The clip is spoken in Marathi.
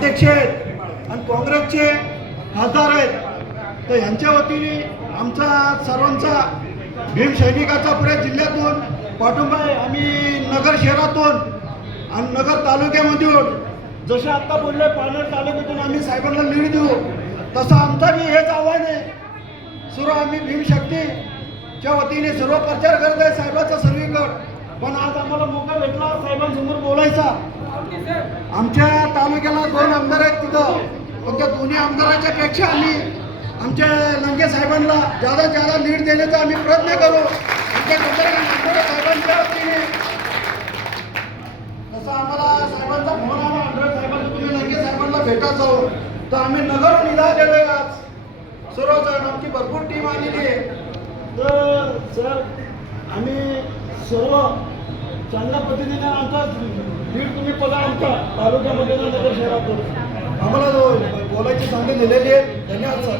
अध्यक्ष आहेत आणि काँग्रेसचे खासदार आहेत, तर यांच्या वतीने आमचा सर्वांचा भीम सैनिकाचा पुऱ्या जिल्ह्यातून पाठिंबा आहे. आम्ही नगर शहरातून आणि नगर तालुक्यामधून जसे आत्ता बोलले पालघर तालुक्यातून आम्ही साहेबांना लीड देऊ, तसं आमचा बी हेच आव्हान आहे. सर्व आम्ही भीमशक्तीच्या वतीने सर्व प्रचार करत आहे साहेबांचा सर्वीकडे. पण आज आम्हाला मौका भेटला साहेबांसमोर बोलायचा. आमच्या तालुक्याला 2 आमदार आहेत तिथं, पण त्या दोन्ही आमदाराच्या पेक्षा आम्ही आमच्या लंगे साहेबांना जादा लीड देण्याचा आम्ही प्रयत्न करू. आमच्या साहेबांच्या वतीने जसं आम्हाला साहेबांचा फोन आला आंध्र साहेबांना, तुम्ही लंगे साहेबांना भेटत जाऊ, तर आम्ही नगर निघा देतोय. आज सर्वजण आमची भरपूर टीम आलेली आहे. तर सर आम्ही सर्व चांगल्या पद्धतीने आमचा लीड तुम्ही बघा आमच्या तालुक्यामध्ये नगर शहरातून आम्हाला बोलायची संधी दिलेली आहे. धन्यवाद सर.